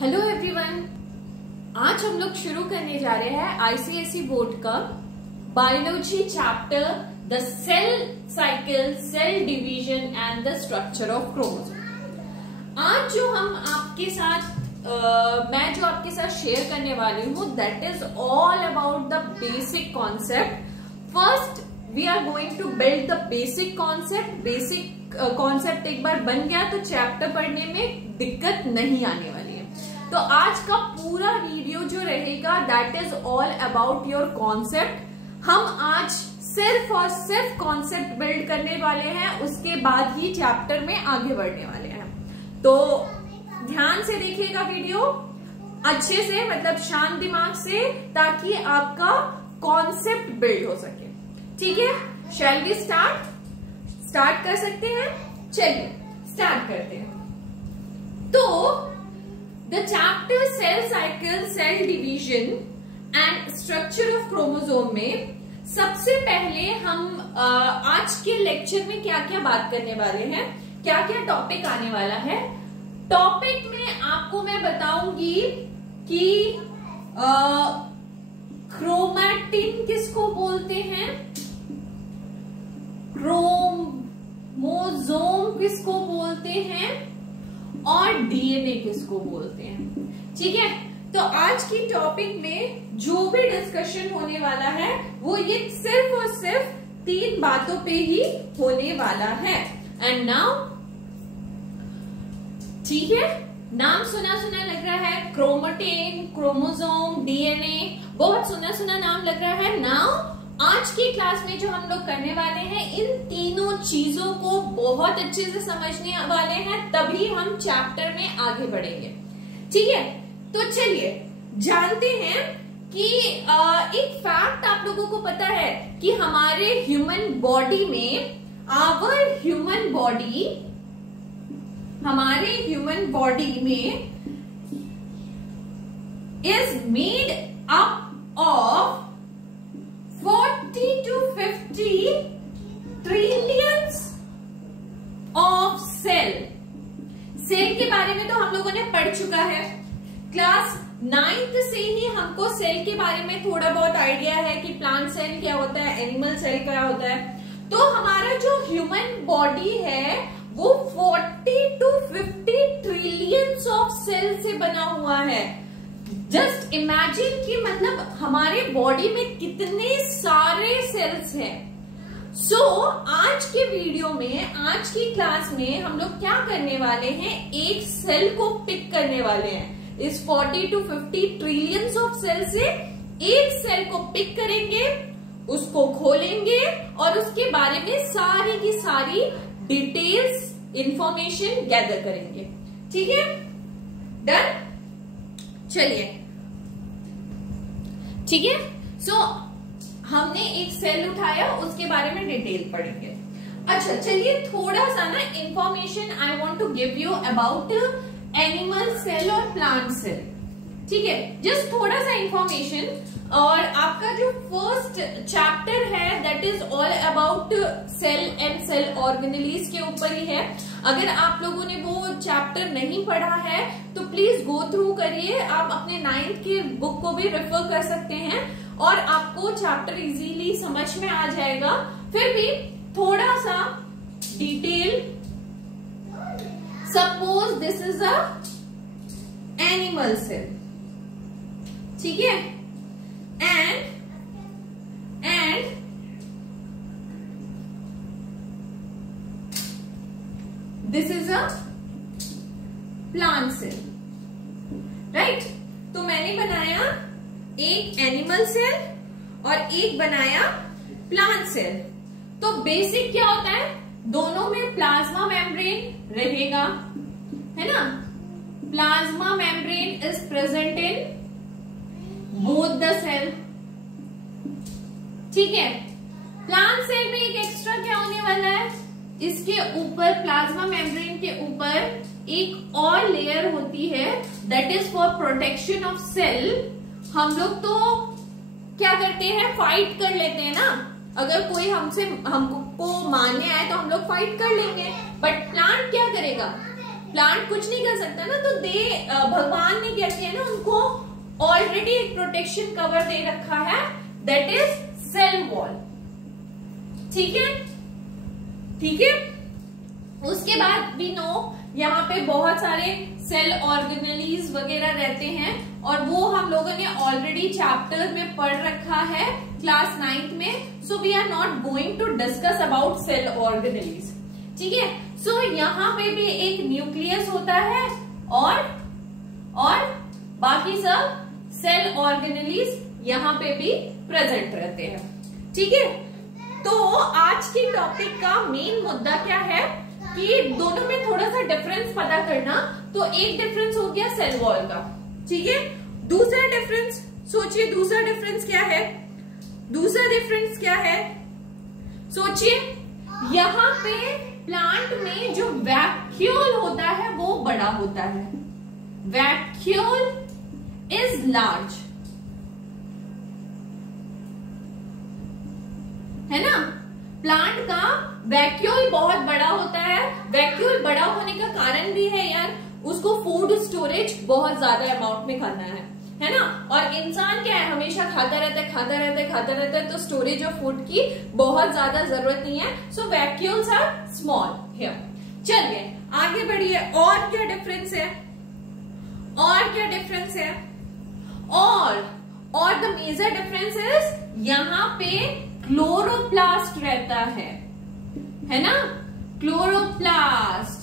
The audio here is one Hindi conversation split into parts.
हेलो एवरीवन, आज हम लोग शुरू करने जा रहे हैं आईसीएसई बोर्ड का biology chapter the cell cycle, cell division and the structure of chromosome. आज जो हम आपके साथ मैं जो आपके साथ शेयर करने वाली हूँ that is all about the basic concept. First we are going to build the basic concept. Basic concept एक बार बन गया तो चैप्टर पढ़ने में दिक्कत नहीं आने वाली है। तो आज का पूरा वीडियो जो रहेगा that is all about your concept. हम आज सिर्फ और सिर्फ कॉन्सेप्ट बिल्ड करने वाले हैं, उसके बाद ही चैप्टर में आगे बढ़ने वाले हैं। तो ध्यान से देखिएगा वीडियो अच्छे से, मतलब शांत दिमाग से, ताकि आपका कॉन्सेप्ट बिल्ड हो सके। ठीक है, शैल वी स्टार्ट कर सकते हैं? चलिए स्टार्ट करते हैं। तो the chapter cell cycle, cell division and structure of chromosome में सबसे पहले हम आज के लेक्चर में क्या क्या बात करने वाले हैं, क्या क्या टॉपिक आने वाला है। टॉपिक में आपको मैं बताऊंगी कि क्रोमैटिन किसको बोलते हैं, क्रोमोसोम किसको बोलते हैं और डीएनए किसको बोलते हैं। ठीक है, तो आज की टॉपिक में जो भी डिस्कशन होने वाला है वो ये सिर्फ और सिर्फ 3 बातों पे ही होने वाला है। एंड नाउ, ठीक है, नाम सुना सुना लग रहा है, क्रोमैटिन, क्रोमोसोम, डीएनए, बहुत सुना सुना नाम लग रहा है। नाउ आज की क्लास में जो हम लोग करने वाले हैं, इन तीनों चीजों को बहुत अच्छे से समझने वाले हैं, तभी हम चैप्टर में आगे बढ़ेंगे। ठीक है, तो चलिए जानते हैं कि एक फैक्ट आप लोगों को पता है कि हमारे ह्यूमन बॉडी में, हमारे ह्यूमन बॉडी में is made up of 40 to 50 trillions of cell. Cell के बारे में तो हम लोगों ने पढ़ चुका है, क्लास 9th से ही हमको सेल के बारे में थोड़ा बहुत आइडिया है कि प्लांट सेल क्या होता है, एनिमल सेल क्या होता है। तो हमारा जो ह्यूमन बॉडी है वो 40 to 50 ट्रिलियंस ऑफ सेल से बना हुआ है। जस्ट इमेजिन कि मतलब हमारे बॉडी में कितने सारे सेल्स हैं। सो आज के वीडियो में, आज की क्लास में हम लोग क्या करने वाले हैं, एक सेल को पिक करने वाले हैं। इस 40 to 50 ट्रिलियंस ऑफ सेल से एक सेल को पिक करेंगे, उसको खोलेंगे और उसके बारे में सारी की सारी डिटेल्स, इंफॉर्मेशन गैदर करेंगे। ठीक है, डन? चलिए, ठीक है। सो हमने एक सेल उठाया, उसके बारे में डिटेल पढ़ेंगे। अच्छा, चलिए थोड़ा सा ना information I want to give you about animal cell और प्लांट सेल। ठीक है, जस्ट थोड़ा सा इंफॉर्मेशन। और आपका जो फर्स्ट चैप्टर है that is all about cell and cell organelles के ऊपर ही है। अगर आप लोगों ने वो चैप्टर नहीं पढ़ा है तो प्लीज गो थ्रू करिए। आप अपने 9th की बुक को भी रेफर कर सकते हैं और आपको चैप्टर इजीली समझ में आ जाएगा। फिर भी थोड़ा सा detail, suppose this is a animal cell, ठीक है, and this is a plant cell, right? तो मैंने बनाया एक एनिमल सेल और एक बनाया प्लांट सेल। तो बेसिक क्या होता है, दोनों में प्लाज्मा मेम्ब्रेन रहेगा, है ना। Plasma membrane is present in both the cell. ठीक है, प्लांट सेल में एक एक्स्ट्रा क्या होने वाला है, इसके ऊपर, प्लाज्मा मेम्ब्रेन के ऊपर एक और लेयर होती है that is for protection of cell. हम लोग तो क्या करते हैं, फाइट कर लेते हैं ना। अगर कोई हमको मारने आए तो हम लोग फाइट कर लेंगे, बट प्लांट क्या करेगा, प्लांट कुछ नहीं कर सकता ना, तो भगवान ने क्या किया ना, उनको ऑलरेडी एक प्रोटेक्शन कवर दे रखा है, दैट इज सेल वॉल। ठीक है, ठीक है। उसके बाद वी नो यहाँ पे बहुत सारे सेल ऑर्गेनेलीज वगैरह रहते हैं, और वो हम लोगों ने ऑलरेडी चैप्टर में पढ़ रखा है क्लास 9th में। So we are not going to discuss about cell organelles. ठीक है, सो यहाँ पे भी एक न्यूक्लियस होता है और बाकी सब सेल ऑर्गेनेलीज यहाँ पे भी प्रेजेंट रहते हैं। ठीक है, तो आज के टॉपिक का मेन मुद्दा क्या है कि दोनों में थोड़ा सा डिफरेंस पता करना। तो एक डिफरेंस हो गया सेल वॉल का, ठीक है। दूसरा डिफरेंस सोचिए, दूसरा डिफरेंस क्या है? दूसरा डिफरेंस क्या है सोचिए, यहाँ पे प्लांट में जो वैक्यूल होता है वो बड़ा होता है, वैक्यूल इज लार्ज, है ना। प्लांट का वैक्यूल बहुत बड़ा होता है। वैक्यूल बड़ा होने का कारण भी है यार, उसको फूड स्टोरेज बहुत ज्यादा अमाउंट में करना है ना। और इंसान क्या है, हमेशा खाता रहता है, तो स्टोरेज ऑफ फूड की बहुत ज्यादा जरूरत नहीं है। सो वैक्यूल्स आर स्मॉल हियर। चलिए आगे बढ़िए, और क्या डिफरेंस है, और क्या डिफरेंस है? और द मेजर डिफरेंस इज यहाँ पे क्लोरोप्लास्ट रहता है ना। क्लोरोप्लास्ट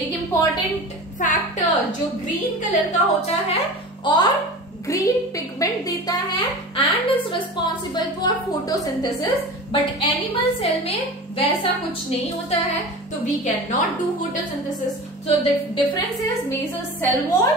एक इंपॉर्टेंट फैक्टर जो ग्रीन कलर का होता है और ग्रीन पिगमेंट देता है and is responsible for photosynthesis. But animal cell में वैसा कुछ नहीं होता है, तो we can not do photosynthesis. So the difference is major cell wall,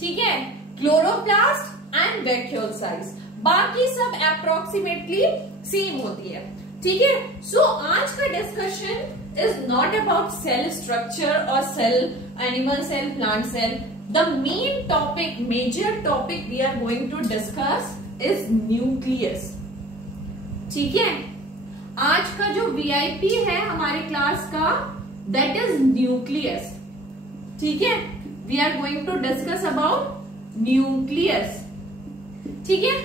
ठीक है, क्लोरोप्लास्ट एंड वैक्यूल साइज। बाकी सब अप्रोक्सीमेटली सेम होती है, ठीक है। सो आज का discussion is not about cell structure और cell, animal cell, plant cell. The main topic, major topic we are going to discuss is nucleus, ठीक है। आज का जो वीआईपी है हमारे क्लास का, दैट इज न्यूक्लियस, ठीक है। We are going to discuss about nucleus, ठीक है।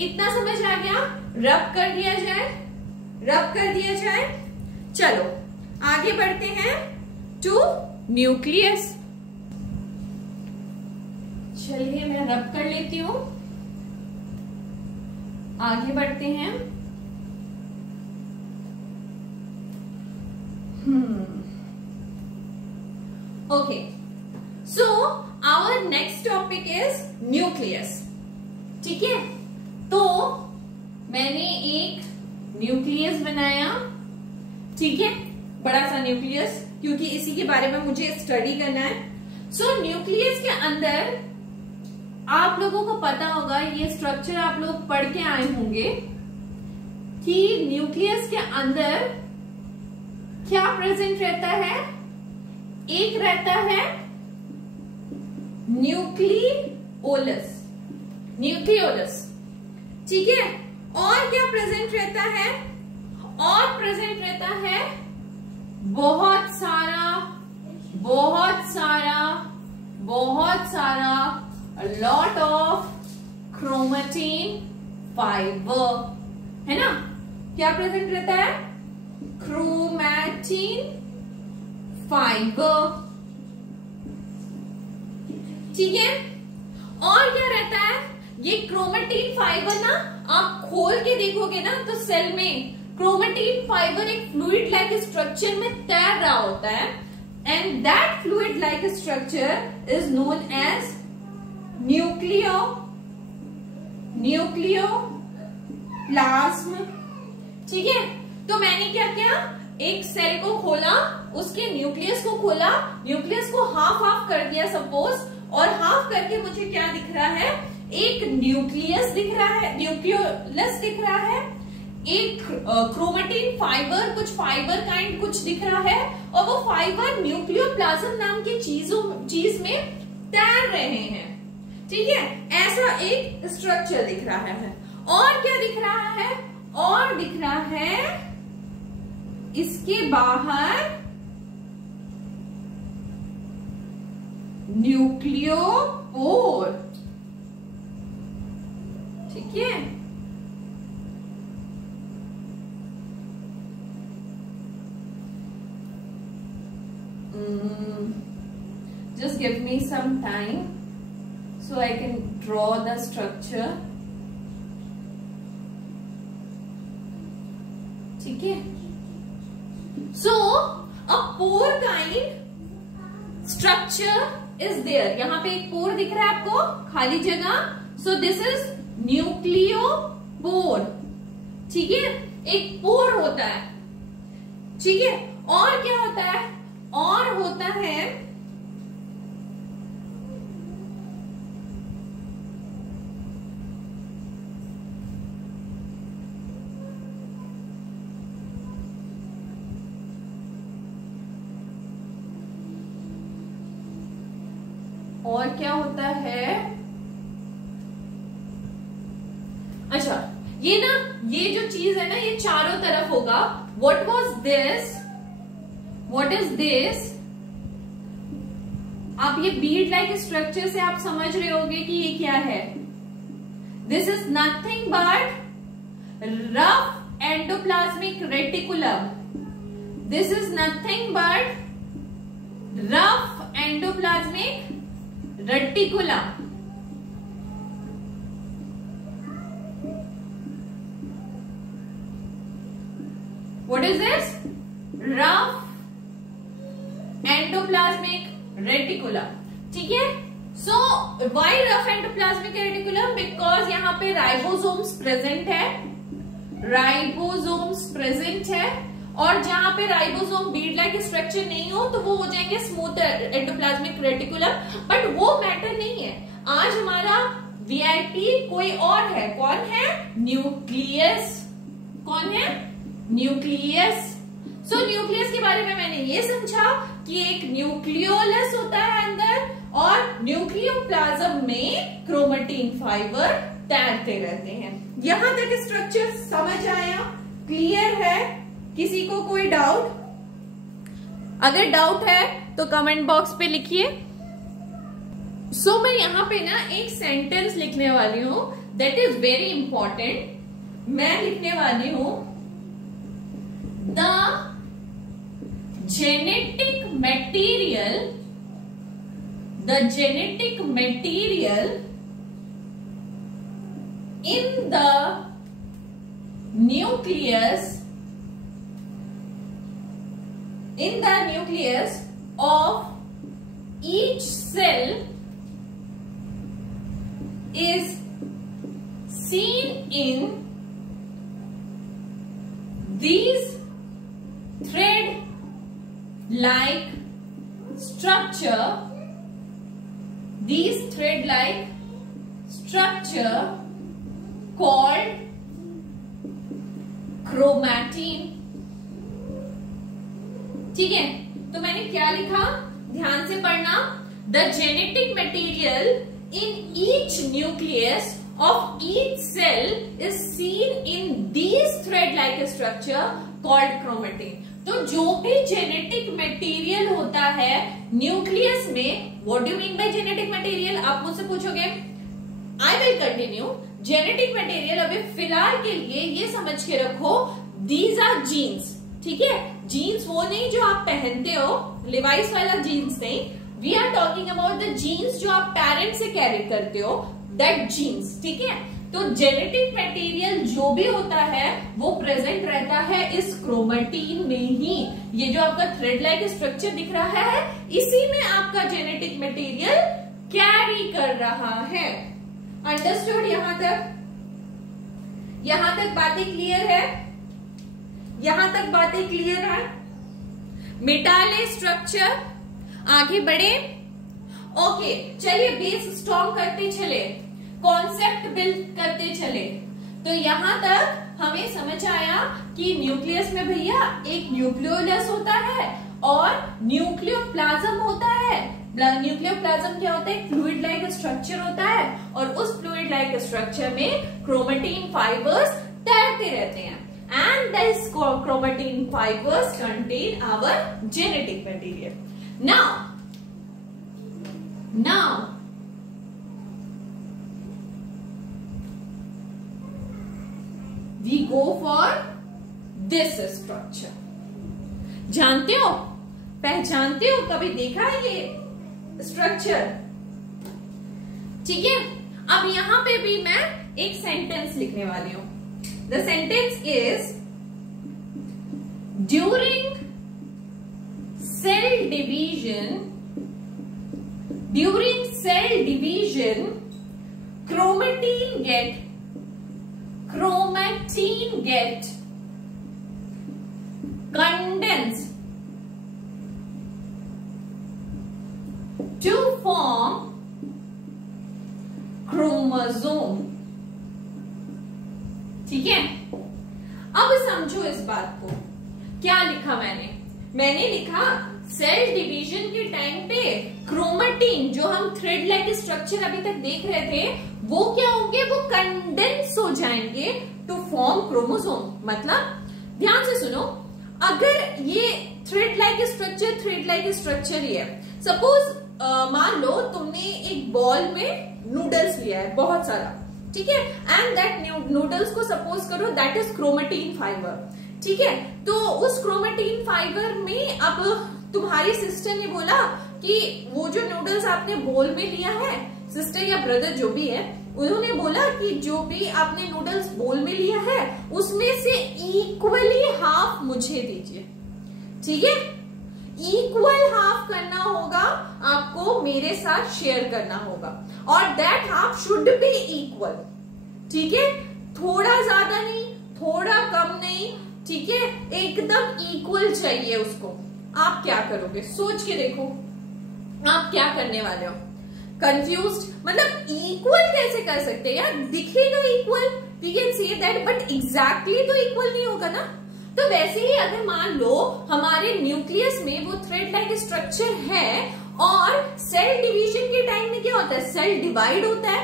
इतना समझ आ गया? रब कर दिया जाए, रब कर दिया जाए। चलो आगे बढ़ते हैं टू न्यूक्लियस। चलिए मैं रब कर लेती हूं, आगे बढ़ते हैं। Okay, so our next topic is nucleus, ठीक है। तो मैंने एक न्यूक्लियस बनाया, ठीक है, बड़ा सा न्यूक्लियस, क्योंकि इसी के बारे में मुझे स्टडी करना है। सो न्यूक्लियस के अंदर आप लोगों को पता होगा, ये स्ट्रक्चर आप लोग पढ़ के आए होंगे कि न्यूक्लियस के अंदर क्या प्रेजेंट रहता है। एक रहता है न्यूक्लियोलस, न्यूक्लियोलस, ठीक है। और क्या प्रेजेंट रहता है? और प्रेजेंट रहता है बहुत सारा लॉट ऑफ क्रोमेटिन फाइबर, है ना। क्या प्रेजेंट रहता है? क्रोमेटिन फाइबर, ठीक है। और क्या रहता है? ये क्रोमेटिन फाइबर ना, आप खोल के देखोगे ना तो सेल में क्रोमेटिन फाइबर एक फ्लूइड लाइक स्ट्रक्चर में तैर रहा होता है, and that fluid like structure is known as nucleoplasm, ठीक है। तो मैंने क्या किया, एक सेल को खोला, उसके न्यूक्लियस को खोला, न्यूक्लियस को हाफ कर दिया सपोज, और हाफ करके मुझे क्या दिख रहा है, एक न्यूक्लियस दिख रहा है, न्यूक्लियोलस दिख रहा है, एक क्रोमेटिन फाइबर, कुछ फाइबर काइंड कुछ दिख रहा है, और वो फाइबर न्यूक्लियोप्लाज्म नाम की चीज में तैर रहे हैं, ठीक है। ऐसा एक स्ट्रक्चर दिख रहा है। और क्या दिख रहा है? और दिख रहा है इसके बाहर न्यूक्लियोपोर। ठीक है, just give me some time so I can draw the structure. ठीक है, so a pore kind structure is there. यहां पे एक पोर दिख रहा है आपको, खाली जगह. so this is न्यूक्लियोपोर. ठीक है, एक पोर होता है. ठीक है, और क्या होता है? और होता है और क्या होता है? अच्छा, ये ना, ये जो चीज है ना, ये चारों तरफ होगा. What was this? What is this? आप ये बीड लाइक स्ट्रक्चर से आप समझ रहे होंगे कि ये क्या है. This is nothing but rough endoplasmic reticulum. This is nothing but rough endoplasmic reticulum. What is this? Rough endoplasmic reticulum. ठीक है, so why rough endoplasmic reticulum? Because यहाँ पे राइबोसोम्स प्रेजेंट है. राइबोसोम्स प्रेजेंट है, और जहां पे राइबोसोम बीड लाइक स्ट्रक्चर नहीं हो तो वो हो जाएंगे स्मूथ एंडोप्लाज्मिक रेटिकुलम. बट वो मैटर नहीं है. आज हमारा वीआईपी कोई और है. कौन है? न्यूक्लियस. कौन है? न्यूक्लियस. सो न्यूक्लियस के बारे में मैंने ये समझा कि एक न्यूक्लियोलस होता है अंदर, और न्यूक्लियोप्लाज्म में क्रोमेटिन फाइबर तैरते रहते हैं. यहां तक स्ट्रक्चर समझ आया? क्लियर है? किसी को कोई डाउट? अगर डाउट है तो कमेंट बॉक्स पे लिखिए. सो मैं यहां पे ना एक सेंटेंस लिखने वाली हूं, दैट इज वेरी इंपॉर्टेंट. मैं लिखने वाली हूं, the genetic material, the genetic material in the nucleus, in the nucleus of each cell is seen in these thread-like structure, these thread-like structure called chromatin. ठीक है, तो मैंने क्या लिखा? ध्यान से पढ़ना. The genetic material in each nucleus of each cell is seen in these thread like structure called chromatin. तो जो भी जेनेटिक मटेरियल होता है न्यूक्लियस में, what do mean by genetic material? आप मुझसे पूछोगे, I will continue. Genetic material अभी फिलहाल के लिए ये समझ के रखो, दीज आर जीन्स. ठीक है, जीन्स वो नहीं जो आप पहनते हो, लिवाइस वाला जीन्स नहीं. We are talking about the genes जो आप पेरेंट्स से कैरी करते हो, दैट जीन्स. ठीक है, तो जेनेटिक मटेरियल जो भी होता है वो प्रेजेंट रहता है इस क्रोमेटिन में ही. ये जो आपका थ्रेड लाइक स्ट्रक्चर दिख रहा है, इसी में आपका जेनेटिक मटेरियल कैरी कर रहा है. अंडरस्टूड? यहां तक बातें क्लियर है? यहां तक बातें क्लियर है? मिटा ले स्ट्रक्चर, आगे बढ़े. ओके, चलिए बेस स्ट्रॉन्ग करते चले, कॉन्सेप्ट बिल्ड करते चले. तो यहां तक हमें समझ आया कि न्यूक्लियस में भैया एक न्यूक्लियोलस होता है और न्यूक्लियोप्लाज्म होता है. न्यूक्लियोप्लाज्म क्या होता है? फ्लूइड लाइक स्ट्रक्चर होता है, और उस फ्लूइड लाइक स्ट्रक्चर में क्रोमेटिन फाइबर्स तैरते रहते हैं. And these chromatin fibers contain our genetic material. Now, now we go for this structure. जानते हो, पहचानते हो, कभी देखा है ये स्ट्रक्चर? ठीक है. अब यहां पे भी मैं एक सेंटेंस लिखने वाली हूं. The sentence is during cell division chromatin get condensed to form chromosome. ठीक है. अब समझो इस बात को. क्या लिखा मैंने लिखा सेल डिवीजन के टाइम पे क्रोमेटिन, जो हम थ्रेड लाइक स्ट्रक्चर अभी तक देख रहे थे, वो क्या होंगे, वो कंडेंस हो जाएंगे टू फॉर्म क्रोमोसोम. मतलब ध्यान से सुनो, अगर ये थ्रेड लाइक स्ट्रक्चर ही है, सपोज मान लो तुमने एक बॉल में नूडल्स लिया है बहुत सारा, ठीक है, एंड दैट नूडल्स को सपोज करो दैट इज क्रोमेटिन फाइबर. ठीक है. तो उस क्रोमेटिन फाइबर में अब तुम्हारी सिस्टर ने बोला कि वो जो नूडल्स आपने बोल में लिया है, सिस्टर या ब्रदर जो भी है, उन्होंने बोला कि जो भी आपने नूडल्स बोल में लिया है उसमें से इक्वली हाफ मुझे दीजिए. ठीक है. इक्वल हाफ करना होगा आपको, मेरे साथ शेयर करना होगा, और that half should be equal. ठीक है. थोड़ा ज्यादा नहीं, थोड़ा कम नहीं. ठीक है. एकदम इक्वल चाहिए उसको. आप क्या करोगे, सोच के देखो, आप क्या करने वाले हो? कंफ्यूज्ड? मतलब इक्वल कैसे कर सकते हैं यार, दिखेगा equal, we can say that, but exactly तो इक्वल नहीं होगा ना. तो वैसे ही अगर मान लो हमारे न्यूक्लियस में वो थ्रेड लाइक स्ट्रक्चर है, और सेल डिवीजन के टाइम में क्या होता है, सेल डिवाइड होता है,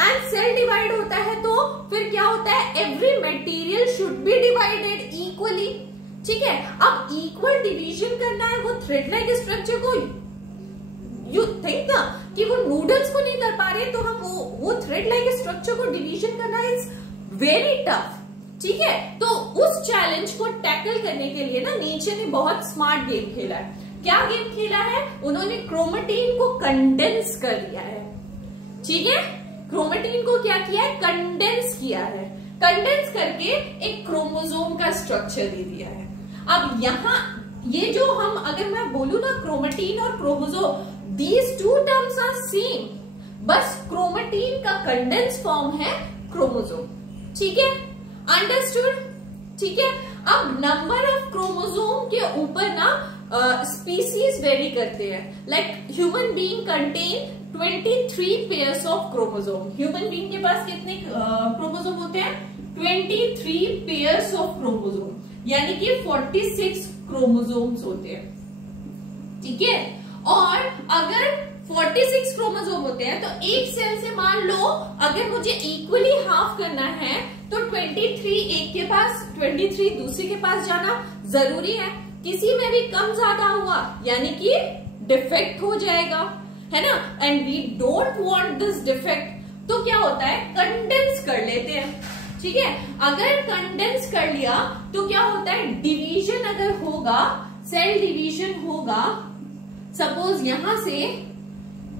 एंड सेल डिवाइड होता है तो फिर क्या होता है, every material should be divided equally. ठीक है. अब इक्वल डिवीजन करना है वो थ्रेड लाइक स्ट्रक्चर को. यू थिंक ना कि वो नूडल्स को नहीं कर पा रहे, तो हम वो थ्रेड लाइक स्ट्रक्चर को डिवीजन करना इज वेरी टफ. ठीक है. तो उस चैलेंज को टैकल करने के लिए ना नेचर ने बहुत स्मार्ट गेम खेला है. क्या गेम खेला है? उन्होंने क्रोमेटिन को कंडेंस कर लिया है. ठीक है. क्रोमेटिन को क्या किया है, कंडेंस किया है. कंडेंस करके एक क्रोमोसोम का स्ट्रक्चर दे दिया है. अब यहाँ ये जो हम, अगर मैं बोलूं ना क्रोमेटिन और chromosome, these two terms are same, बस क्रोमेटिन का कंडेंस फॉर्म है क्रोमोसोम. ठीक है. अंडरस्टूड. ठीक है. अब नंबर ऑफ क्रोमोसोम के ऊपर ना स्पीसीज वेरी करते हैं. Like human being contain 23 pairs of chromosome. Human being के पास कितने क्रोमोसोम होते हैं? 23 पेयर्स ऑफ क्रोमोसोम, यानी कि 46 क्रोमोसोम्स होते हैं. ठीक है. और अगर 46 क्रोमोसोम होते हैं तो एक सेल से मान लो अगर मुझे इक्वली हाफ करना है तो 23 एक के पास, 23 दूसरे के पास जाना जरूरी है. किसी में भी कम ज्यादा हुआ यानी कि डिफेक्ट हो जाएगा, है ना. And we don't want this defect. तो क्या होता है, कंडेंस कर लेते हैं. ठीक है. अगर कंडेंस कर लिया तो क्या होता है, डिवीजन अगर होगा, सेल डिवीजन होगा, सपोज यहां से,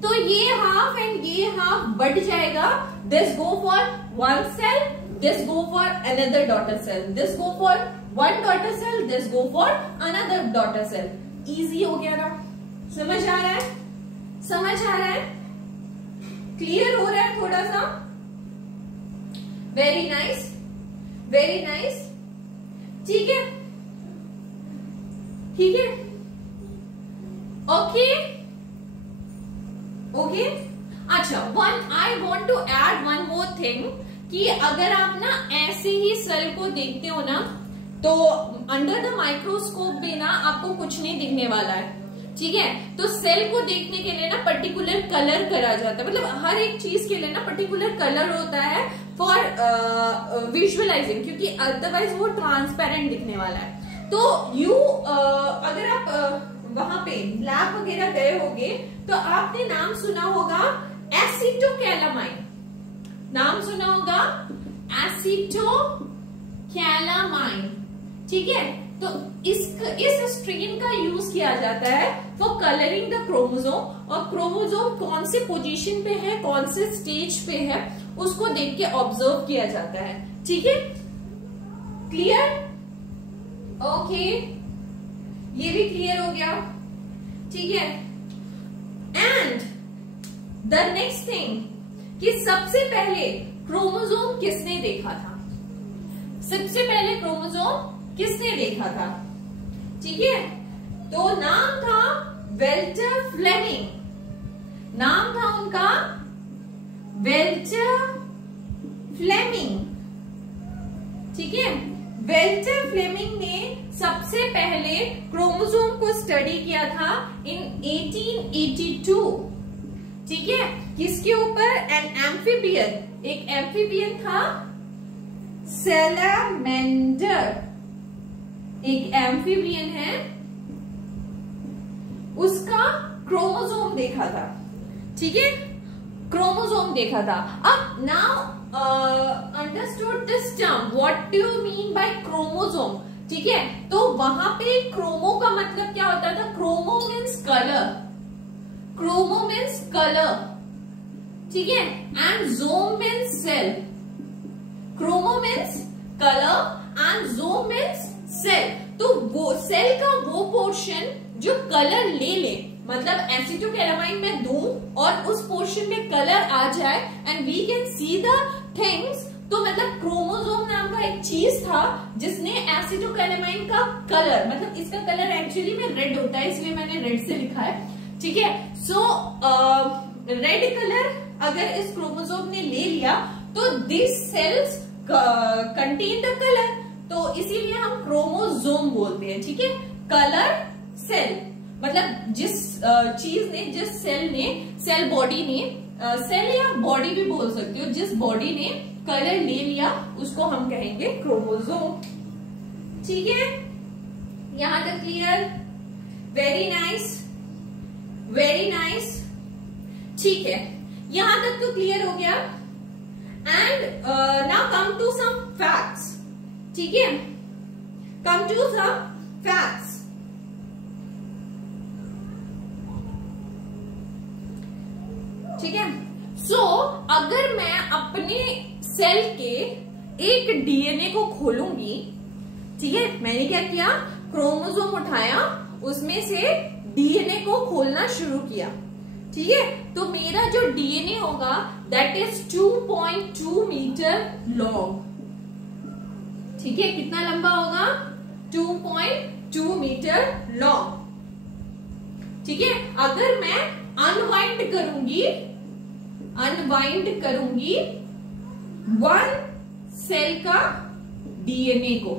तो ये हाफ एंड ये हाफ बढ़ जाएगा. This go for one cell, this go for another daughter cell, this go for one daughter cell, this go for another daughter cell. Easy हो गया ना. समझ आ रहा है, समझ आ रहा है, क्लियर हो रहा है थोड़ा सा. Very nice, very nice. ठीक है. ठीक है. ओके. ओके. अच्छा, I want to add one more thing, कि अगर आप ना ऐसे ही सेल को देखते हो ना, तो अंडर द माइक्रोस्कोप भी ना आपको कुछ नहीं दिखने वाला है. ठीक है. तो सेल को देखने के लिए ना पर्टिकुलर कलर करा जाता है, मतलब हर एक चीज के लिए ना पर्टिकुलर कलर होता है फॉर विजुअलाइजिंग, क्योंकि अदरवाइज वो ट्रांसपेरेंट दिखने वाला है. तो अगर आप वहां पे लैब वगैरह गए होगे तो आपने नाम सुना होगा एसिटोकैलामाइन, नाम सुना होगा एसिटोकैलामाइन, ठीक है। तो इस स्ट्रेन का यूज किया जाता है फॉर कलरिंग द क्रोमोसोम, और क्रोमोसोम कौन से पोजीशन पे है, कौन से स्टेज पे है, उसको देख के ऑब्जर्व किया जाता है, ठीक है। क्लियर? ओके, ये भी क्लियर हो गया, ठीक है। एंड द नेक्स्ट थिंग कि सबसे पहले क्रोमोसोम किसने देखा था, सबसे पहले क्रोमोसोम किसने देखा था, ठीक है। तो नाम था वेल्टर फ्लेमिंग, नाम था उनका वेल्टर फ्लेमिंग, ठीक है। वेल्टर फ्लेमिंग ने सबसे पहले क्रोमोसोम को स्टडी किया था इन 1882, ठीक है। किसके ऊपर? एन एम्फीबियन, एक एम्फीबियन था सैलामेंडर, एक एम्फीबियन है, उसका क्रोमोसोम देखा था, ठीक है, क्रोमोसोम देखा था। अब now understood this term, what do you mean by chromosome, ठीक है। तो वहां पे क्रोमो का मतलब क्या होता था? Chromo means colour, chromo means colour, ठीक है, and some means cell, chromo means colour and some means cell. तो वो सेल का वो पोर्शन जो कलर ले ले, मतलब एसिटोकैलामाइन में दूं और उस पोर्शन में कलर आ जाए and we can see the things, तो मतलब क्रोमोसोम नाम का एक चीज था जिसने एसिटोकैलामाइन का कलर, मतलब इसका कलर एक्चुअली में रेड होता है, इसलिए मैंने रेड से लिखा है, ठीक है। सो रेड कलर अगर इस क्रोमोसोम ने ले लिया तो this sales contain the colour, तो इसीलिए हम क्रोमोसोम बोलते हैं, ठीक है। कलर सेल मतलब जिस चीज ने, जिस सेल ने, सेल बॉडी ने, सेल या बॉडी भी बोल सकते हो, जिस बॉडी ने कलर ले लिया उसको हम कहेंगे क्रोमोसोम, ठीक है। यहां तक clear? Very nice, very nice, ठीक है, यहां तक तो क्लियर हो गया। And now come to some facts, ठीक है, कम टू सम फैक्ट्स, ठीक है। सो अगर मैं अपने सेल के एक डीएनए को खोलूंगी, ठीक है, मैंने क्या किया, क्रोमोसोम उठाया, उसमें से डीएनए को खोलना शुरू किया, ठीक है। तो मेरा जो डीएनए होगा दैट इज 2.2 मीटर लॉन्ग, ठीक है, कितना लंबा होगा? 2.2 मीटर लॉन्ग, ठीक है। अगर मैं अनवाइंड करूंगी 1 सेल का डीएनए को,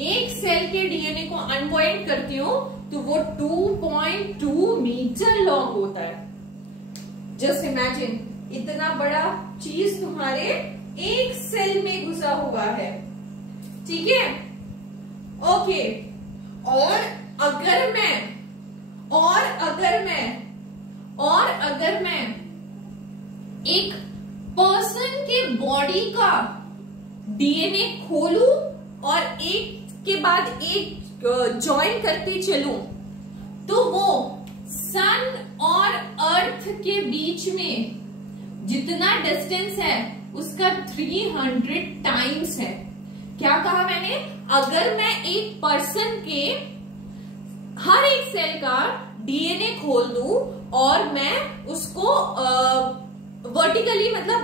एक सेल के डीएनए को अनवाइंड करती हूं तो वो 2.2 मीटर लॉन्ग होता है। जस्ट इमेजिन, इतना बड़ा चीज तुम्हारे एक सेल में घुसा हुआ है, ठीक है, ओके। और अगर मैं एक पर्सन के बॉडी का डीएनए खोलूं और एक के बाद एक ज्वाइन करते चलूं, तो वो सन और अर्थ के बीच में जितना डिस्टेंस है उसका 300 टाइम्स है। क्या कहा मैंने? अगर मैं एक पर्सन के हर एक सेल का डीएनए खोल दूं और मैं उसको वर्टिकली मतलब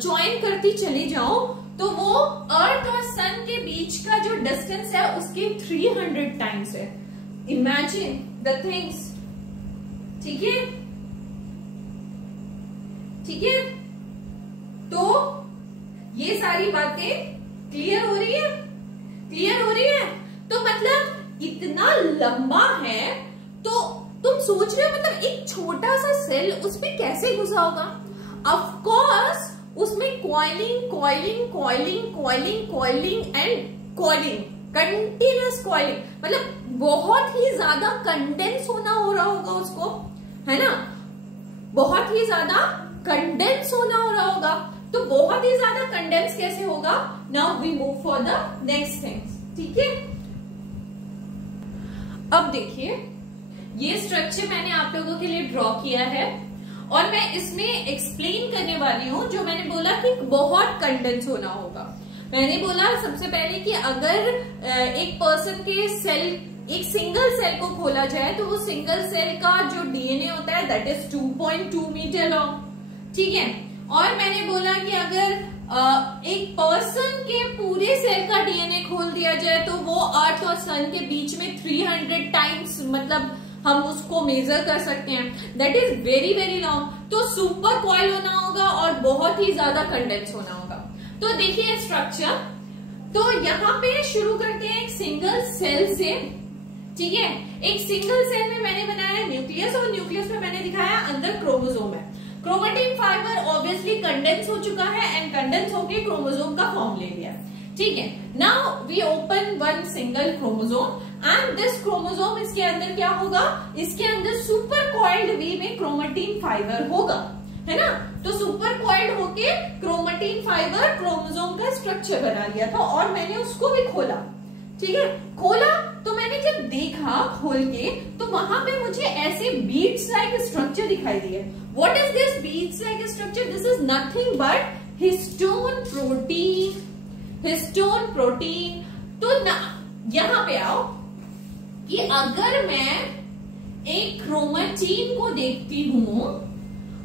ज्वाइन करती चली जाऊं, तो वो अर्थ और सन के बीच का जो डिस्टेंस है उसके 300 टाइम्स है। इमेजिन द थिंग्स, ठीक है, ठीक है। तो ये सारी बातें क्लियर हो रही है, क्लियर हो रही है। तो मतलब इतना लंबा है, तो तुम सोच रहे हो मतलब एक छोटा सा सेल उस पे कैसे घुसा होगा? ऑफ कोर्स उसमें coiling and coiling, continuous coiling, मतलब बहुत ही ज्यादा कंडेंस होना हो रहा होगा उसको, है ना, बहुत ही ज्यादा कंडेंस होना हो रहा होगा। तो बहुत ही ज्यादा कंडेंस कैसे होगा? Now we move for the next things, ठीक है। अब देखिए, ये स्ट्रक्चर मैंने आप लोगों के लिए ड्रॉ किया है और मैं इसमें एक्सप्लेन करने वाली हूं। जो मैंने बोला कि बहुत कंडेंस होना होगा, मैंने बोला सबसे पहले कि अगर एक पर्सन के सेल, एक सिंगल सेल को खोला जाए तो वो सिंगल सेल का जो डीएनए होता है दैट इज 2.2 मीटर लॉन्ग, ठीक है। और मैंने बोला कि अगर एक पर्सन के पूरे सेल का डीएनए खोल दिया जाए तो वो अर्थ और सन के बीच में 300 टाइम्स, मतलब हम उसको मेजर कर सकते हैं, that is very very long. तो सुपर कॉइल होना होगा और बहुत ही ज्यादा कंडेंस होना होगा। तो देखिए स्ट्रक्चर, तो यहाँ पे शुरू करते हैं एक सिंगल सेल से, ठीक है। एक सिंगल सेल में मैंने बनाया न्यूक्लियस और न्यूक्लियस में मैंने दिखाया अंदर क्रोमोसोम है। क्रोमेटिन फाइबर ऑब्वियसली कंडेंस हो चुका है एंड कंडेंस होके क्रोमोसोम का फॉर्म ले लिया, ठीक है। Now we open one single chromosome and this chromosome, इसके अंदर क्या होगा? इसके अंदर सुपर कॉइल्ड वे में क्रोमेटिन फाइबर होगा, है ना। तो सुपर कॉइल्ड होके क्रोमेटिन फाइबर क्रोमोसोम का स्ट्रक्चर बना लिया था और मैंने उसको भी खोला, ठीक है। खोला तो मैंने जब देखा खोल के तो वहां पे मुझे ऐसे बीड्स लाइक स्ट्रक्चर दिखाई दिए। What is this beads like structure? This is nothing but histone protein, histone protein. तो यहां पे आओ कि अगर मैं एक क्रोमेटिन को देखती हूं,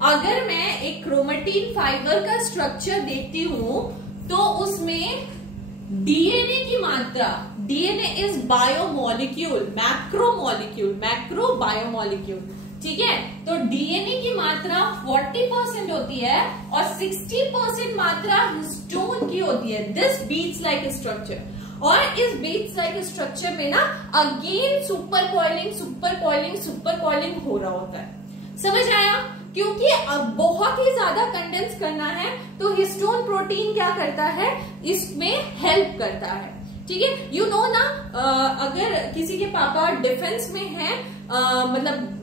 अगर मैं एक क्रोमेटिन फाइबर का स्ट्रक्चर देखती हूं तो उसमें डीएनए की मात्रा, DNA is biomolecule, macromolecule, macro biomolecule, ठीक है। तो डीएनए की मात्रा 40% होती है और 60% मात्रा हिस्टोन की होती है। दिस बीट्स लाइक स्ट्रक्चर, और इस बीट्स लाइक स्ट्रक्चर में ना again super coiling, super coiling, super coiling हो रहा होता है। समझ आया? क्योंकि अब बहुत ही ज्यादा कंडेंस करना है तो हिस्टोन प्रोटीन क्या करता है? इसमें हेल्प करता है, ठीक है। यू नो ना, अगर किसी के पापा डिफेंस में है, मतलब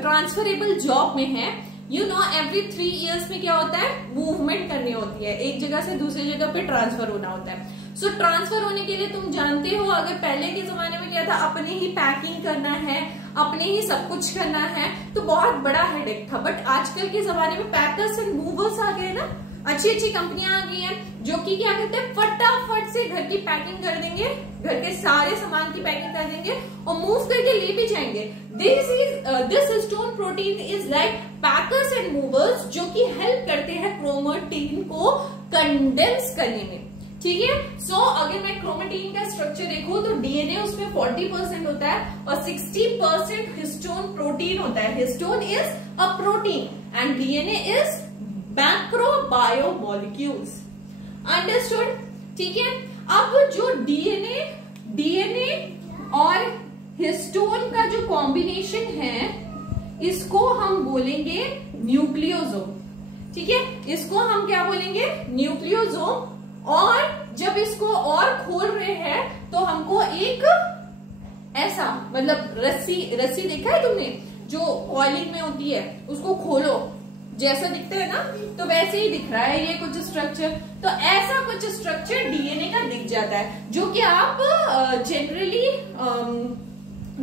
ट्रांसफरेबल जॉब में है, यू नो एवरी 3 इयर्स में क्या होता है? मूवमेंट करनी होती है, एक जगह से दूसरी जगह पे ट्रांसफर होना होता है। सो ट्रांसफर होने के लिए तुम जानते हो, अगर पहले के जमाने में क्या था, अपने ही पैकिंग करना है, अपने ही सब कुछ करना है, तो बहुत बड़ा हेडेक था। बट आजकल के जमाने में पैकर्स एंड मूवर्स आ गए ना, अच्छी अच्छी कंपनियां आ गई हैं जो कि क्या करते हैं, फटाफट से घर की पैकिंग कर देंगे, घर के सारे सामान की पैकिंग कर देंगे और मूव करके ले भी जाएंगे। This histone protein is like packers and movers, जो कि हेल्प करते हैं क्रोमेटिन को कंडेंस करने में, ठीक है। सो अगर मैं क्रोमेटिन का स्ट्रक्चर देखूं तो डीएनए उसमें 40% होता है और 60% हिस्टोन प्रोटीन होता है। Histone is a protein and DNA is macro biomolecules, understood, ठीक है। अब जो डीएनए और हिस्टोन का जो कॉम्बिनेशन है, इसको हम बोलेंगे न्यूक्लियोसोम, ठीक है। इसको हम क्या बोलेंगे? न्यूक्लियोसोम। और जब इसको और खोल रहे हैं तो हमको एक ऐसा, मतलब रस्सी देखा है तुमने जो कॉइलिंग में होती है, उसको खोलो जैसा दिखता है ना, तो वैसे ही दिख रहा है ये कुछ स्ट्रक्चर। तो ऐसा कुछ स्ट्रक्चर डीएनए का दिख जाता है, जो कि आप जनरली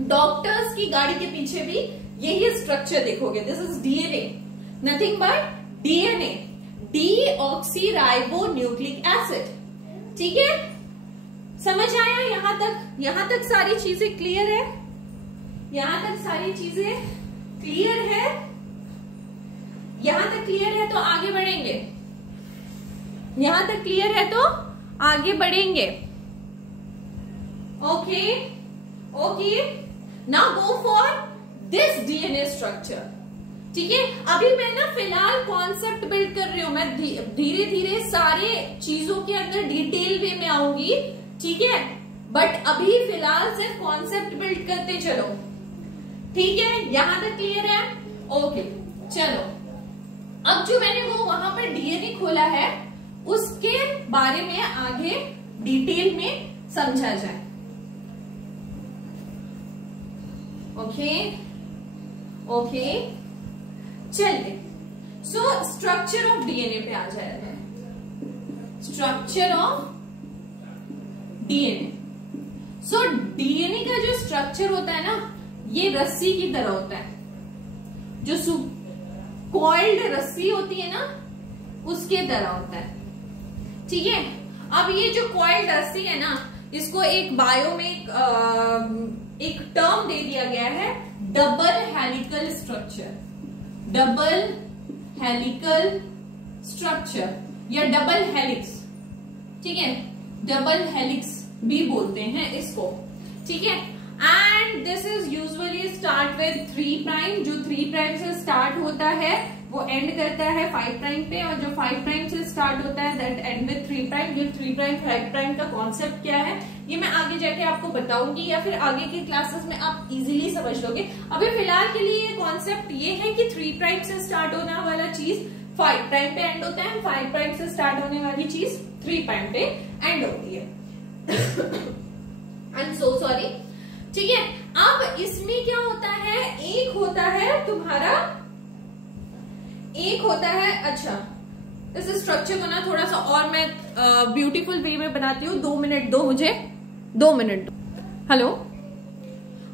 डॉक्टर्स की गाड़ी के पीछे भी यही स्ट्रक्चर देखोगे। This is DNA, nothing but DNA, deoxy ribonucleic acid, ठीक है। समझ आया यहां तक? यहां तक सारी चीजें क्लियर है? यहां तक सारी चीजें क्लियर है? यहां तक क्लियर है तो आगे बढ़ेंगे। यहां तक क्लियर है तो आगे बढ़ेंगे। Okay okay, now go for this DNA structure, ठीक है। अभी मैं ना फिलहाल कॉन्सेप्ट बिल्ड कर रही हूं, मैं धीरे धीरे सारे चीजों के अंदर डिटेल वे में आऊंगी, ठीक है। बट अभी फिलहाल सिर्फ कॉन्सेप्ट बिल्ड करते चलो, ठीक है। यहां तक क्लियर है? ओके, चलो। अब जो मैंने वो वहां पर डीएनए खोला है, उसके बारे में आगे डिटेल में समझा जाए। ओके ओके, चलिए सो स्ट्रक्चर ऑफ डीएनए पे आ जाते हैं। Structure of DNA. So DNA का जो स्ट्रक्चर होता है ना, ये रस्सी की तरह होता है। जो कॉइल्ड रस्सी होती है ना, उसके तरह होता है, ठीक है। अब ये जो कॉइल्ड रस्सी है ना, इसको एक बायो में एक टर्म दे दिया गया है, double helical structure. Double helical structure या डबल हेलिक्स, ठीक है, डबल हेलिक्स भी बोलते हैं इसको, ठीक है। And this is usually start with 3 prime. जो 3 प्राइम से स्टार्ट होता है वो एंड करता है 5 प्राइम पे, और जो 5 प्राइम से स्टार्ट होता है दैट एंड विद 3 प्राइम। जो 3 प्राइम 5 प्राइम का कॉन्सेप्ट क्या है ये मैं आगे जाके आपको बताऊंगी, या फिर आगे की क्लासेस में आप इजीली समझ लोगे। अभी फिलहाल के लिए ये कॉन्सेप्ट ये है कि 3 प्राइम से स्टार्ट होने वाला चीज 5 प्राइम पे एंड होता है, 5 प्राइम से स्टार्ट होने वाली चीज 3 प्राइम पे एंड होती है। आई एम सो सॉरी, ठीक है। अब इसमें क्या होता है, एक होता है तुम्हारा, एक होता है, अच्छा इस स्ट्रक्चर को ना थोड़ा सा और मैं ब्यूटीफुल वे में बनाती हूँ। 2 मिनट दो मुझे, 2 मिनट। Hello,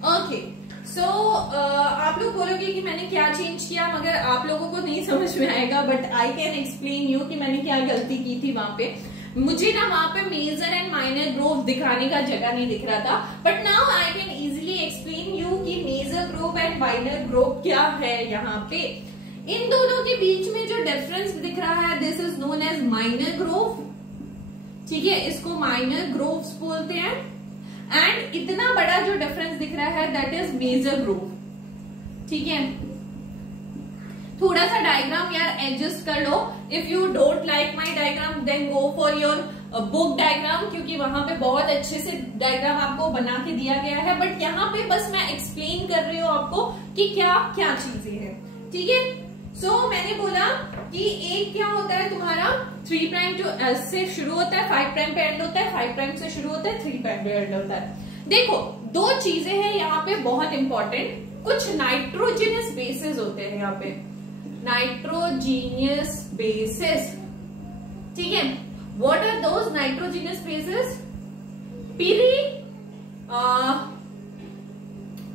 okay. सो आप लोग बोलोगे कि मैंने क्या चेंज किया, मगर आप लोगों को नहीं समझ में आएगा, but I can explain you कि मैंने क्या गलती की थी वहां पे। मुझे ना वहां पे मेजर एंड माइनर ग्रोव दिखाने का जगह नहीं दिख रहा था, but now I can easily explain you कि major groove and minor groove क्या है। यहाँ पे इन दोनों के बीच में जो डिफरेंस दिख रहा है, this is known as minor groove, ठीक है, इसको माइनर ग्रोव्स बोलते हैं। एंड इतना बड़ा जो डिफरेंस दिख रहा है दैट इज मेजर ग्रोव, ठीक है। थोड़ा सा डायग्राम यार एडजस्ट कर लो। If you don't like my diagram then go for your book diagram, क्योंकि वहां पे बहुत अच्छे से डायग्राम आपको बना के दिया गया है, बट यहाँ पे बस मैं एक्सप्लेन कर रही हूँ आपको कि क्या क्या चीजें हैं, ठीक है। सो मैंने बोला कि एक क्या होता है तुम्हारा 3 प्राइम जो से शुरू होता है 5 प्राइम पे एंड होता है, 5 प्राइम से शुरू होता है 3 प्राइम पे एंड होता है। देखो 2 चीजें हैं यहाँ पे बहुत इंपॉर्टेंट, कुछ नाइट्रोजिनस बेसिस होते हैं यहाँ पे, नाइट्रोजीनियस बेसिस, ठीक है। What are those nitrogenous bases?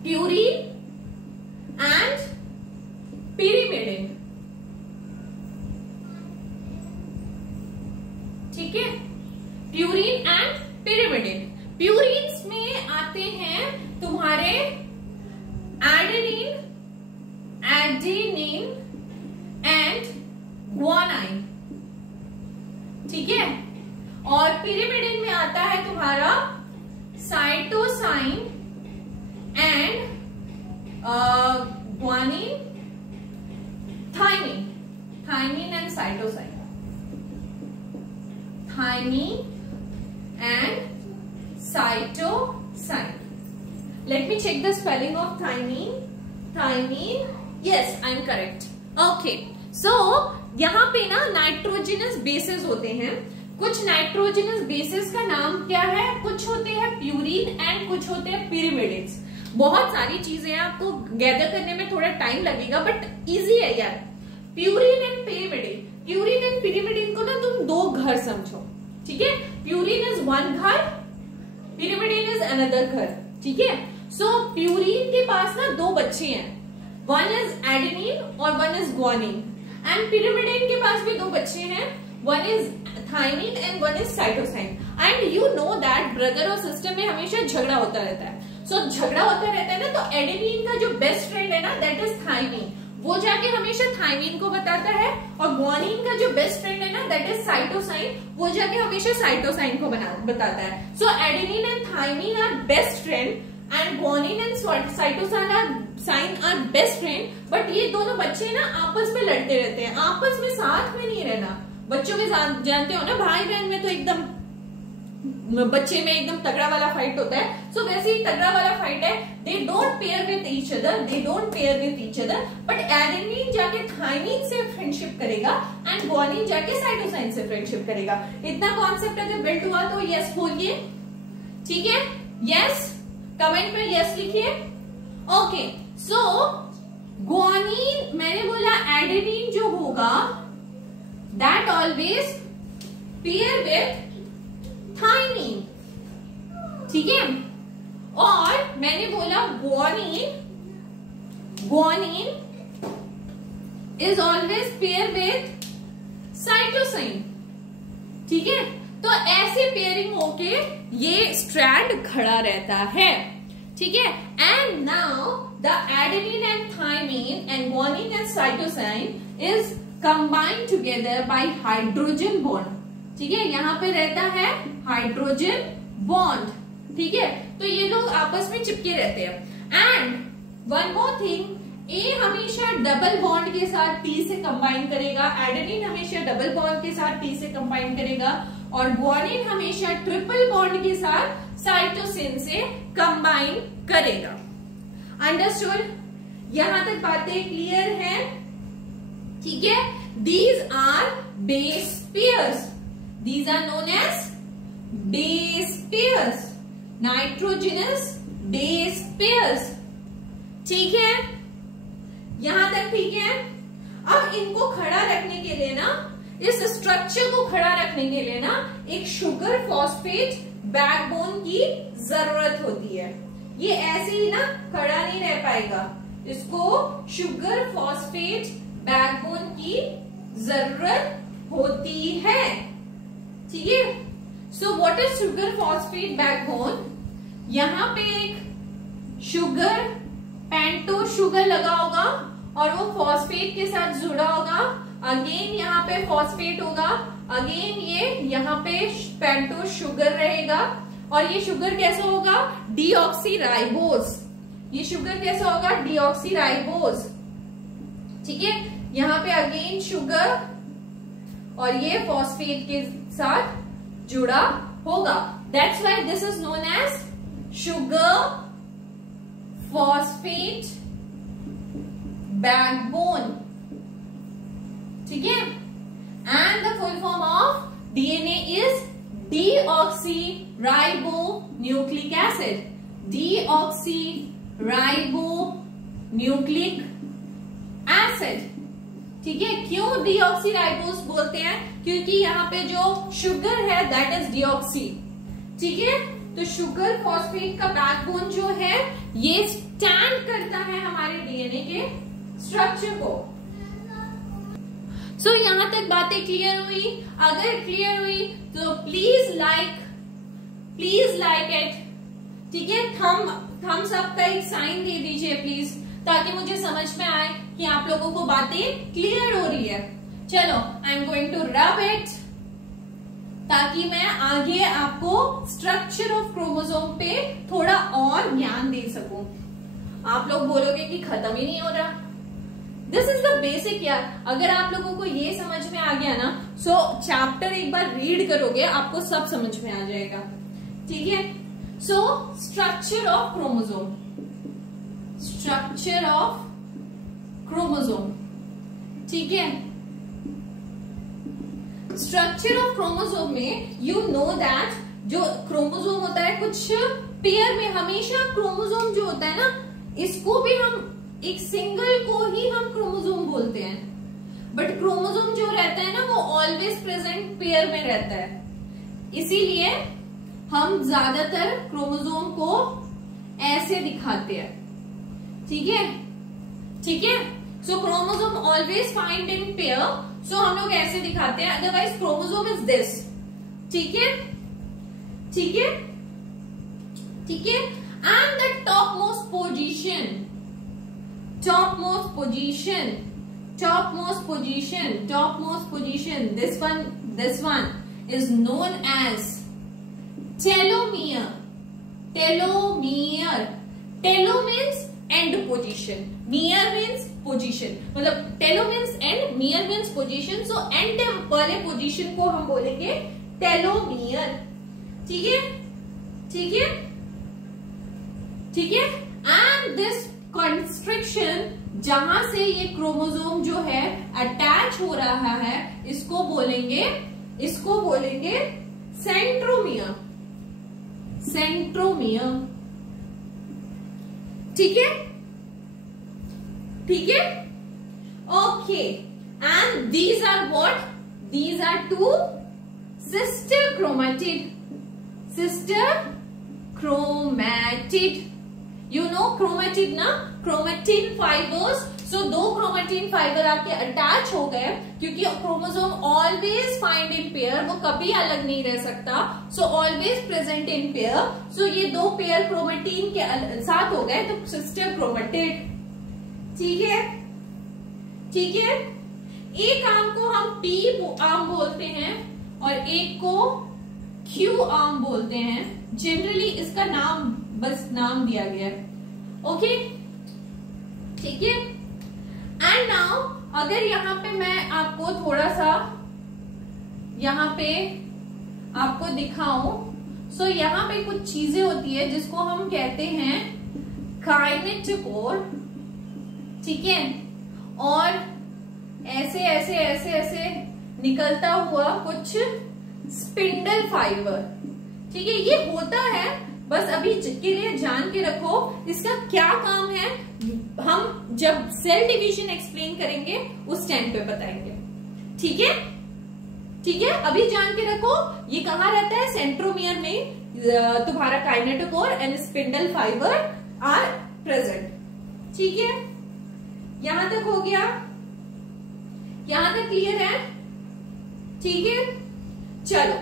Purine and pyrimidine, ठीक है, प्यूरीन एंड pyrimidine। प्यूरीन्स में आते हैं तुम्हारे एडेनिन एंड ग्वानाइन, ठीक है, और pyrimidine में आता है तुम्हारा cytosine and guanine, thymine and cytosine, thymine and cytosine. Let me check the spelling of thymine, yes I am correct, okay. So यहाँ पे ना नाइट्रोजिनस बेसिस होते हैं। कुछ नाइट्रोजिनस बेसिस का नाम क्या है, कुछ होते हैं प्यूरीन एंड कुछ होते हैं pyrimidines। बहुत सारी चीजें हैं, आपको गैदर करने में थोड़ा टाइम लगेगा, बट इजी है यार। Purine and pyrimidine, purine and pyrimidine को ना तुम 2 घर समझो, ठीक है। प्यूरीन इज 1 घर, pyrimidine इज अनदर घर, ठीक है। सो प्यूरीन के पास ना 2 बच्चे हैं, 1 इज एडेनिन और 1 इज ग्वानिन, एंड pyrimidine के पास भी 2 बच्चे हैं, 1 is thymine and 1 is cytosine. And you know that brother और सिस्टर में हमेशा झगड़ा होता रहता है। सो झगड़ा होता रहता है ना, तो एडेनिन का जो बेस्ट फ्रेंड है ना दैट इज थाइमिन, वो जाके हमेशा थाइमिन को बताता है, और ग्वानिन का जो बेस्ट फ्रेंड है ना दैट इज साइटोसाइन, वो जाके हमेशा साइटोसाइन को बताता है। So adenine and thymine are best friend and guanine and cytosine are best friend, but ये दोनों बच्चे ना आपस में लड़ते रहते हैं, आपस में साथ में नहीं रहना। बच्चों के साथ जानते हो ना, भाई बहन में तो एकदम बच्चे में एकदम तगड़ा वाला फाइट होता है, सो वैसे ही तगड़ा वाला फाइट है। They don't pair with each other, but adenine जाके थाइमिन से फ्रेंडशिप करेगा एंड ग्वानिन जाके साइटोसाइन से फ्रेंडशिप करेगा। इतना कॉन्सेप्ट अगर बिल्ड हुआ तो यस बोलिए, ठीक है, यस, कमेंट में यस लिखिए। ओके, सो ग्वानिन, मैंने बोला एडेनिन जो होगा that always pair with thymine, ठीक है। और मैंने बोला guanine is always pair with cytosine, ठीक है। तो ऐसे पेयरिंग होके ये स्ट्रैंड खड़ा रहता है, ठीक है। And now the adenine and thymine and guanine and cytosine is combined together by hydrogen bond, ठीक है। यहां पे रहता है हाइड्रोजन बॉन्ड, ठीक है। तो ये लोग आपस में चिपके रहते हैं। एंड वन मोर थिंग, ए हमेशा डबल बॉन्ड के साथ टी से कंबाइन करेगा, एडेनिन हमेशा डबल बॉन्ड के साथ टी से कंबाइन करेगा, और ग्वानिन हमेशा ट्रिपल बॉन्ड के साथ साइटोसिन से कंबाइन करेगा। अंडरस्टूड? यहां तक बातें क्लियर हैं, ठीक है। These are base pairs, these are known as base pairs, nitrogenous base pairs, ठीक है। यहां तक ठीक है। अब इनको खड़ा रखने के लिए ना, इस स्ट्रक्चर को खड़ा रखने के लिए ना, एक शुगर फॉस्फेट बैकबोन की जरूरत होती है। ये ऐसे ही ना खड़ा नहीं रह पाएगा, इसको शुगर फॉस्फेट बैकबोन की जरूरत होती है, ठीक है। So what is sugar phosphate backbone? यहां पे एक शुगर, पेंटो शुगर लगा होगा और वो फॉस्फेट के साथ जुड़ा होगा, अगेन यहाँ पे फॉस्फेट होगा, अगेन ये यहाँ पे पेंटो शुगर रहेगा, और ये शुगर कैसा होगा? डीऑक्सीराइबोज। ये शुगर कैसा होगा? डीऑक्सीराइबोज, ठीक है। यहाँ पे अगेन शुगर और ये फॉस्फेट के साथ जुड़ा होगा, that's why this is known as sugar phosphate backbone, ठीक है। And the full form of DNA is deoxyribonucleic acid, deoxyribonucleic acid, ठीक है। क्यों डीऑक्सीराइबोस बोलते हैं? क्योंकि यहाँ पे जो शुगर है दैट इज डीऑक्सी, ठीक है। तो शुगर फॉस्फेट का बैकबोन जो है ये स्टैंड करता है हमारे डीएनए के स्ट्रक्चर को। सो यहां तक बातें क्लियर हुई? अगर क्लियर हुई तो प्लीज लाइक इट, ठीक है। थम्स अप का एक साइन दे दीजिए प्लीज, ताकि मुझे समझ में आए कि आप लोगों को बातें क्लियर हो रही है। चलो, I am going to rub it, ताकि मैं आगे आपको स्ट्रक्चर ऑफ क्रोमोसोम पे थोड़ा और ज्ञान दे सकूं। आप लोग बोलोगे कि खत्म ही नहीं हो रहा। दिस इज द बेसिक यार। अगर आप लोगों को ये समझ में आ गया ना, सो चैप्टर एक बार रीड करोगे आपको सब समझ में आ जाएगा, ठीक है। So structure of chromosome, structure of chromosome, ठीक है। स्ट्रक्चर ऑफ क्रोमोसोम में यू नो दैट जो क्रोमोसोम होता है कुछ पेयर में, हमेशा क्रोमोसोम जो होता है ना, इसको भी हम एक सिंगल को ही हम क्रोमोसोम बोलते हैं, बट क्रोमोसोम जो रहता है ना वो ऑलवेज प्रेजेंट पेयर में रहता है, इसीलिए हम ज्यादातर क्रोमोसोम को ऐसे दिखाते हैं, ठीक है, ठीक है। So chromosome always find in pair, so हम लोग ऐसे दिखाते हैं, अदरवाइज क्रोमोसोम इज दिस, ठीक है, ठीक है, ठीक है। And the top most position, topmost position, this one is known as telomere. Telo means end position, mere means position, मतलब telo means end, mere means position, so end वाले position को हम बोलेंगे telomere, ठीक है, ठीक है, ठीक है। एंड दिस कंस्ट्रिक्शन, जहां से ये क्रोमोसोम जो है अटैच हो रहा है, इसको बोलेंगे सेंट्रोमियर, ठीक है। ठीक है, okay. And these are what? These are two sister chromatid, sister chromatid. You know chromatid ना, क्रोमैटिन फाइबर्स। सो दो क्रोमैटिन फाइबर आपके अटैच हो गए, क्योंकि chromosome always find in pair, वो कभी अलग नहीं रह सकता। So always present in pair. So ये दो पेयर क्रोमैटिन के साथ हो गए, तो सिस्टर क्रोमैटिड। ठीक है, ठीक है। एक आर्म को हम पी आर्म बोलते हैं और एक को क्यू आर्म बोलते हैं। जनरली इसका नाम, बस नाम दिया गया है, ओके, ठीक है। एंड नाउ अगर यहाँ पे मैं आपको थोड़ा सा यहाँ पे आपको दिखाऊं, सो यहाँ पे कुछ चीजें होती है जिसको हम कहते हैं काइनेटोकोर, ठीक है, और ऐसे ऐसे ऐसे ऐसे निकलता हुआ कुछ स्पिंडल फाइबर, ठीक है। ये होता है, बस अभी के लिए जान के रखो इसका क्या काम है, हम जब सेल डिवीजन एक्सप्लेन करेंगे उस टाइम पे बताएंगे, ठीक है, ठीक है। अभी जान के रखो ये कहाँ रहता है, सेंट्रोमियर में तुम्हारा kinetochore and spindle fibre are present, ठीक है। यहां तक हो गया, यहां तक क्लियर है, ठीक है। चलो,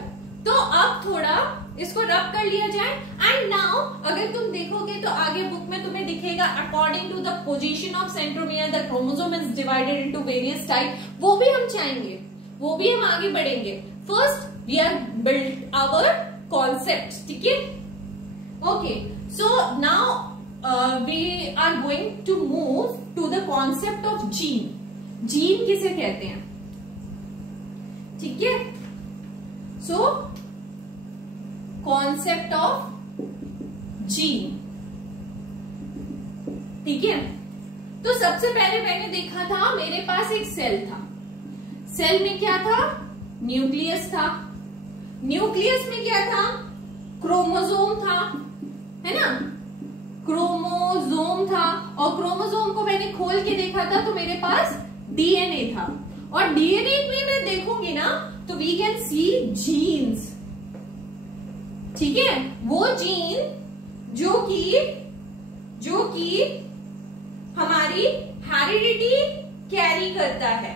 तो अब थोड़ा इसको रब कर लिया जाए। एंड नाउ अगर तुम देखोगे तो आगे बुक में तुम्हें दिखेगा according to the position of centromere the chromosome is divided into various type. वो भी हम चाहेंगे, वो भी हम आगे बढ़ेंगे। First we are build our concept, ठीक है, okay. So now we are going to move to the concept of gene. Gene किसे कहते हैं, ठीक है। सो कॉन्सेप्ट ऑफ जीन, ठीक है। तो सबसे पहले मैंने देखा था, मेरे पास एक सेल था, सेल में क्या था, न्यूक्लियस था, न्यूक्लियस में क्या था, क्रोमोसोम था, है ना, क्रोमोसोम था। और क्रोमोसोम को मैंने खोल के देखा था तो मेरे पास डीएनए था, और डीएनए में मैं देखूंगी ना तो वी कैन सी जीन्स, ठीक है। वो जीन जो कि हमारी हेरिडिटी कैरी करता है,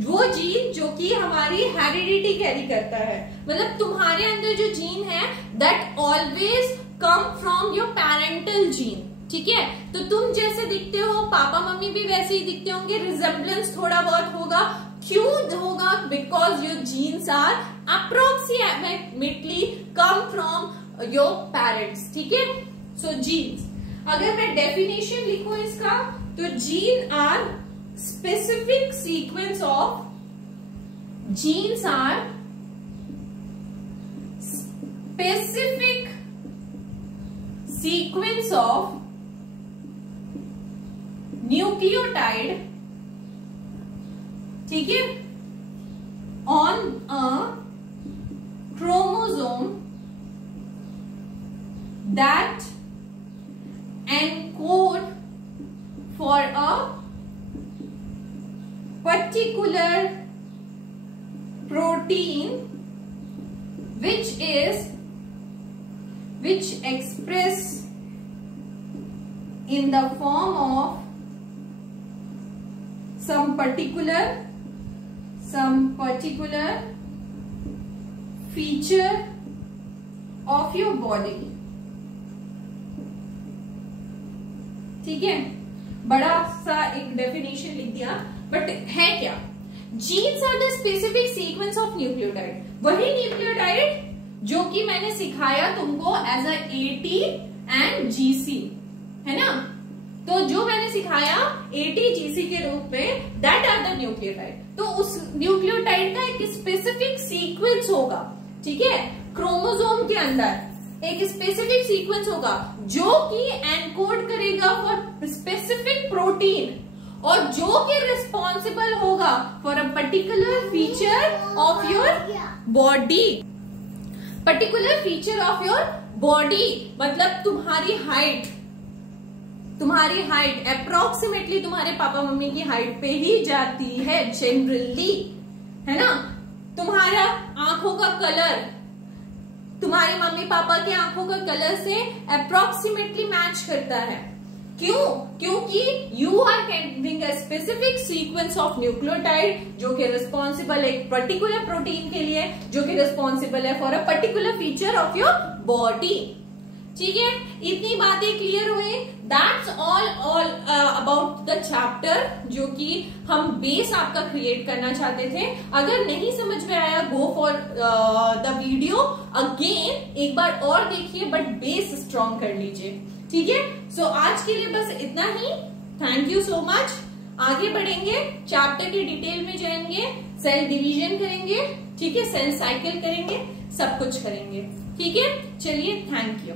वो जीन जो कि हमारी हेरिडिटी कैरी करता है, मतलब तुम्हारे अंदर जो जीन है that always come from your parental gene, ठीक है। तो तुम जैसे दिखते हो पापा मम्मी भी वैसे ही दिखते होंगे, रिजेम्बलेंस थोड़ा बहुत होगा। क्यों होगा? Because your genes are approximately come from your parents, ठीक है। सो जीन्स, अगर मैं डेफिनेशन लिखूं इसका, तो gene are specific sequence of, genes are specific sequence of nucleotide, ठीक है, on a chromosome that encode for a particular protein which express in the form of some particular feature of your body, ठीक है। बड़ा सा एक डेफिनेशन लिख दिया, बट है क्या? Genes are the specific sequence of nucleotide, वही न्यूक्लियोटाइड जो कि मैंने सिखाया तुमको as a AT and GC, है ना। तो जो मैंने सिखाया एटी जीसी के रूप में, दैट आर द न्यूक्लियोटाइड। तो उस न्यूक्लियोटाइड का एक स्पेसिफिक सीक्वेंस होगा, ठीक है, क्रोमोसोम के अंदर एक स्पेसिफिक सीक्वेंस होगा जो कि एनकोड करेगा फॉर स्पेसिफिक प्रोटीन, और जो कि रिस्पॉन्सिबल होगा for a particular feature of your body, particular feature of your body, मतलब तुम्हारी हाइट, तुम्हारी हाइट अप्रोक्सीमेटली तुम्हारे पापा मम्मी की हाइट पे ही जाती है जनरली, है ना। तुम्हारा आंखों का कलर तुम्हारे मम्मी पापा के आंखों का कलर से अप्रोक्सीमेटली मैच करता है। क्यों? क्योंकि you are carrying a specific sequence of nucleotide जो कि रिस्पॉन्सिबल है एक पर्टिकुलर प्रोटीन के लिए, जो कि रिस्पॉन्सिबल है for a particular feature of your body. ठीक है, इतनी बातें क्लियर हुई। That's all about the chapter जो कि हम बेस आपका क्रिएट करना चाहते थे। अगर नहीं समझ में आया, go for the video again, एक बार और देखिए, बट बेस स्ट्रॉन्ग कर लीजिए। ठीक है, सो आज के लिए बस इतना ही। Thank you so much. आगे बढ़ेंगे, चैप्टर के डिटेल में जाएंगे, सेल डिवीजन करेंगे, ठीक है, सेल साइकिल करेंगे, सब कुछ करेंगे। ठीक है, चलिए, थैंक यू।